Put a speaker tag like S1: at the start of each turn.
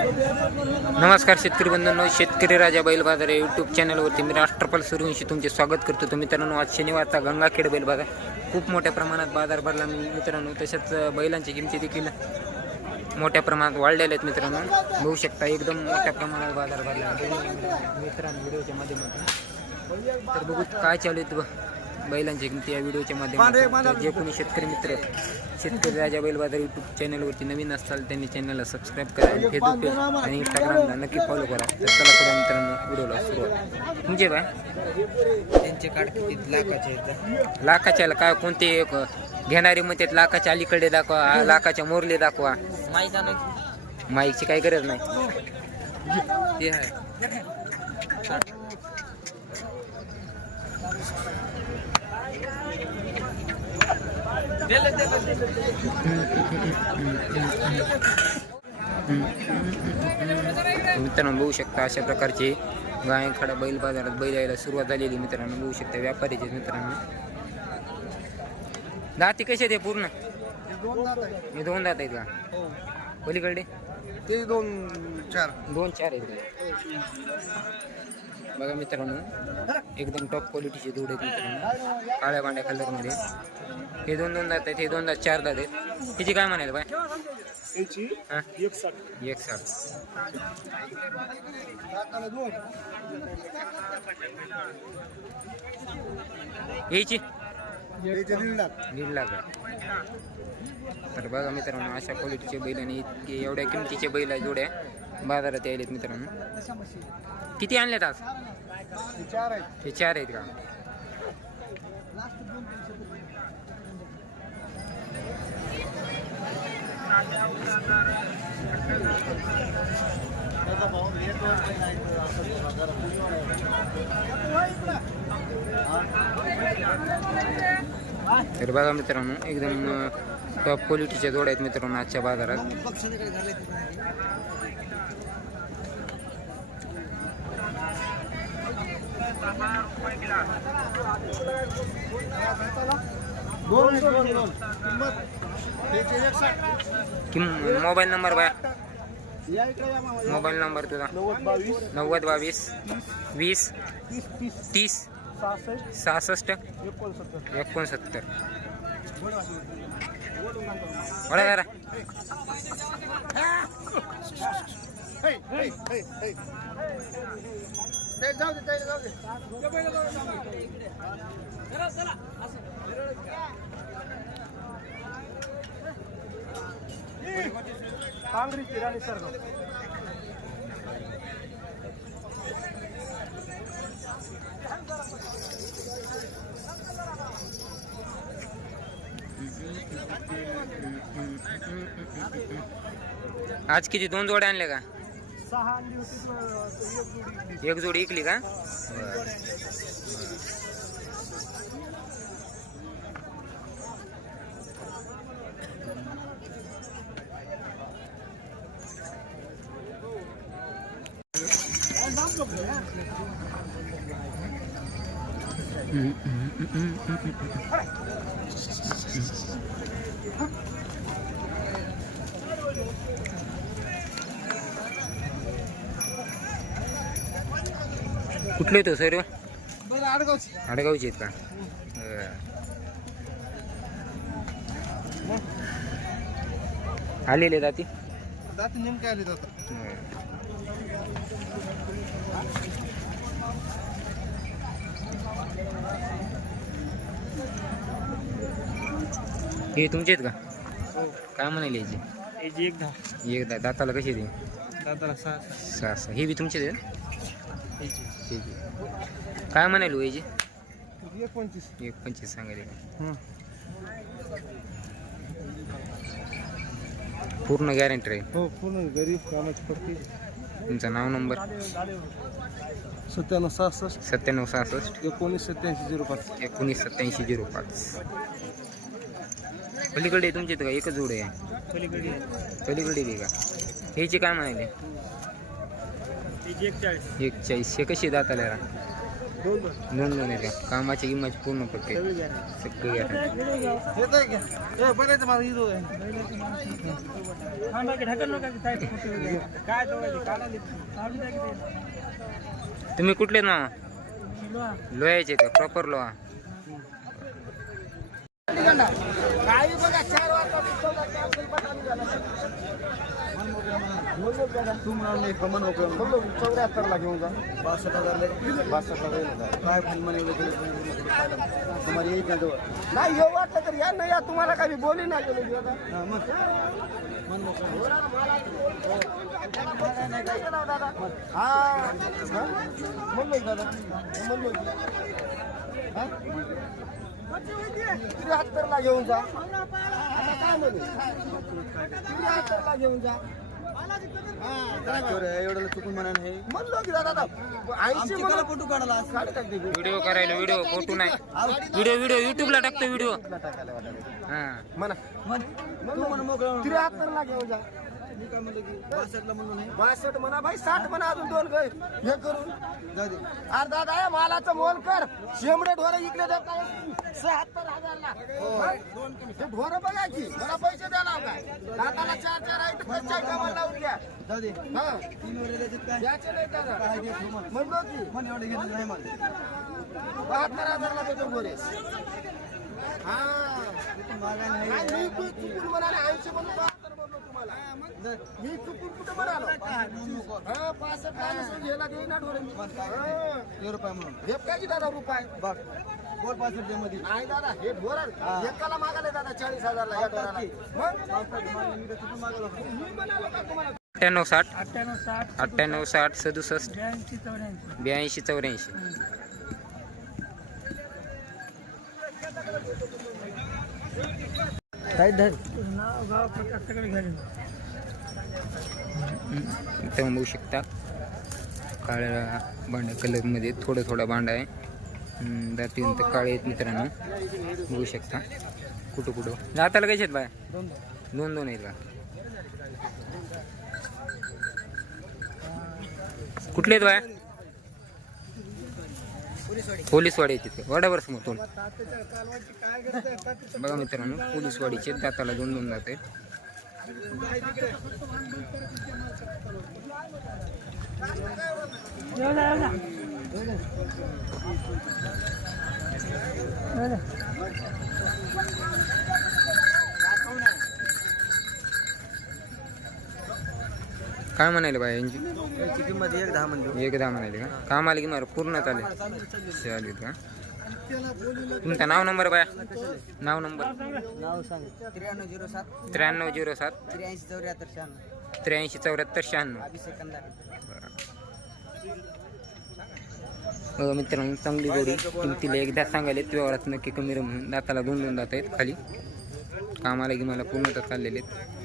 S1: नमस्कार शेतकरी बंधूंनो शेतकरी राजा बैल बाजार या यूट्यूब चॅनलवरती मी राष्ट्रपाल सूर्यवंशी तुमचे स्वागत करतो. तुम्ही मित्रांनो आज शनिवारचा गंगाखेड बैल बाजार खूप मोठ्या प्रमाणात बाजार भरला मी- मित्रांनो. तसेच बैलांची किमती देखील मोठ्या प्रमाणात वाढलेल्या आहेत मित्रांनो. बघू शकता एकदम मोठ्या प्रमाणात बाजार भरला मित्रांनो व्हिडिओच्या माध्यमातून. तर बघू काय चालू आहेत बैलांची किमती या व्हिडिओच्या माध्यमातून. जे कोणी शेतकरी मित्र शेतकरी राजा बैल बाजार यूट्यूब चॅनलवरती नवीन असताल त्यांनी चॅनलला सबस्क्राईब करा आणि फेसबुक पेज आणि इंस्टाग्रामला नक्की फॉलो करा. तर चला करा मित्रांनो व्हिडिओला सुरुवात. तुमचे काय?
S2: त्यांचे काढ किती लाखाचे आहेत
S1: लाखाच्या काय कोणते एक घेणारे मग त्यात लाखाच्या अलीकडे दाखवा लाखाच्या मोरले दाखवा. माईकची काही गरज नाही.
S2: ते आहे.
S1: मित्रांनो बघू शकता अशा प्रकारचे गाय खडा बैल बाजारात बैल यायला सुरुवात झालेली मित्रांनो. बघू शकता व्यापारीचे मित्रांनो. दाती कसे ते पूर्ण? हे दोन दात आहेत का? पलीकडे
S2: ते दोन चार.
S1: दोन चार आहेत? बघा मित्रांनो एकदम टॉप क्वालिटीचे दूध आहेत मित्रांनो काळ्या पांढऱ्या कलरमध्ये हे दोन दोन दात आहेत हे दोन दात चार दात आहेत. हिची काय म्हणायला बाय? एक साठ यायची
S2: दीड लाख.
S1: तर बघा मित्रांनो अशा क्वालिटीचे बैल आणि इतके एवढ्या किमतीचे बैल आहे जोड्या. बाजारात यायलेत मित्रांनो. किती आणलेत आज?
S2: चार आहेत
S1: हे चार आहेत का? तर बघा मित्रांनो एकदम टॉप क्वालिटीच्या जोड्या आहेत मित्रांनो आजच्या बाजारात.
S2: दोन दोन दोन
S1: mobile number bye. Mobile number तुझा.
S2: नव्वद बावीस
S1: वीस
S2: तीस सहासष्ट एकोणसत्तर.
S1: एकोणसत्तर जरा.
S2: Hey, hey, ते जाऊ दे ते जाऊ दे कांगरी किराणी सर
S1: आज किती दोन जोड्या आणल्या का
S2: सहा आणली होती तर एक जोडी इकली.
S1: एक जोडी इकली का कुठले तो सर?
S2: आडगावची.
S1: आहेत का. आलेले
S2: दात? नेमके आले
S1: हे तुमचे आहेत का? काय म्हणाले याचे?
S2: याची एक दहा
S1: एकदा दाताला कशी दे
S2: दाताला सहा
S1: सहा. सहा हे बी तुमचे आहेत?
S2: याची
S1: ठीक आहे काय म्हणाले हो याचे
S2: एक पंचवीस
S1: एक पंचवीस सांगायले पूर्ण गॅरंटी आहे.
S2: हो पूर्ण गरीब कामाची पडते
S1: तुमचं नाव नंबर
S2: सत्त्याण्णव सहासष्ट.
S1: सत्त्याण्णव सहासष्ट.
S2: एकोणीस सत्याऐंशी झिरो पाच.
S1: एकोणीस सत्याऐंशी झिरो पाच. पलीकडे तुमच्या इथं का एकच जोड आहे.
S2: पलीकडे
S1: पलीकडे बी का? ह्याची काय म्हणाले? एक चाळीस हे कशी यार?
S2: दोन दोन.
S1: आहे का कामाची किंमत पूर्ण पक्के. सगळं तुम्ही कुठले ना? लोह्याचे का प्रॉपर लोहा.
S2: बघा चार वाजता चौऱ्याहत्तर ला घेऊन जा. बासष्ट हजार बासष्ट हजार काय म्हणे तुम्हाला येईल ना जवळ. नाही येऊ वाटलं तर या नाही या तुम्हाला काही बोली नाही गेलो हा म्हणलो दादा. म्हणलो त्र्याहत्तर ला घेऊन जा. काय म्हणे? त्र्याहत्तर ला घेऊन जा. एवढं चुकून म्हणा नाही म्हणलो की दादा ऐंशी मला फोटो काढायला काढ टाकते
S1: व्हिडिओ करायला व्हिडिओ फोटो नाही. व्हिडिओ व्हिडिओ युट्यूबला टाकतो व्हिडिओ हा.
S2: म्हणा. जा. बासष्ट म्हणा भाई साठ म्हणा अजून दोन हे करून. अरे दादा मालाचं मोल कर. शेंबडे ढोर इकडे देता शहात्तर हजारला. हे ढोर बघा की मला पैसे द्या ना काय दादाला चार चार आहे तर पंचायत कामाला लावून घ्या. हा. द्यायचे नाही दादा. म्हणलो की. बहात्तर हजारला देतो गोरे. हा. नाही, मी तू चुकून म्हणाले ऐंशी म्हणून बहात्तर म्हणलो तुम्हाला. मी चुकून कुठं म्हणालो? हा पासष्ट ऐंशी घ्यायला देईना ढोरे? मी.
S3: रुपये म्हणून.
S2: हे काय की दादा रुपये?
S3: बघ. बोल पाच रुपये मध्ये.
S2: नाही दादा हे ढोर एकाला मागाले दादा चाळीस हजारला या ढोराला मग मी म्हणालो का? तुम्हाला
S1: अठ्ठ्याण्णव साठ
S2: अठ्ठ्याण्णव साठ
S1: अठ्ठ्याण्णव साठ सदुसष्ट
S2: ब्याऐंशी चौऱ्याऐंशी.
S1: ब्याऐंशी चौऱ्याऐंशी.
S2: काय धर?
S3: नाव गाव सगळे
S1: इथं बघू शकता. काळ्या भांड्या कलरमध्ये थोडं थोडा भांडा आहे. हम्म, काळे आहेत मित्रांनो. बघू शकता. कुठं कुठं? जाताला कसे आहेत बाय? दोन दोन आहेत का? कुठले आहेत बाय? पोलीसवाडी तिथे. वाड्यावर समोर तोंड. बघा मित्रांनो पोलीसवाडीचे दाताला दोन दोन दात आहेत. काय म्हणाले बाय यांची?
S3: याची किंमत एक दहा म्हणजे
S1: एकदा म्हणाले का? काम आले की मार पूर्ण चालेल चालेल का? तुमचं नाव नंबर बाया? नाव नंबर?
S3: नाव सांग. त्र्याण्णव झिरो सात.
S1: त्र्याण्णव झिरो सात.
S3: त्र्याऐंशी चौऱ्याहत्तर शहाण्णव.
S1: त्र्याऐंशी चौऱ्याहत्तर शहाण्णव.
S3: अभिषेक कंदारे
S1: बघा मित्रांनो चांगली जोडी. किमतीला एकदा सांगायला व्यवहारात नक्की कमी रे म्हणून दाताला दोन दोन दात आहेत खाली. कामाला की मला पूर्णतः चाललेले आहेत.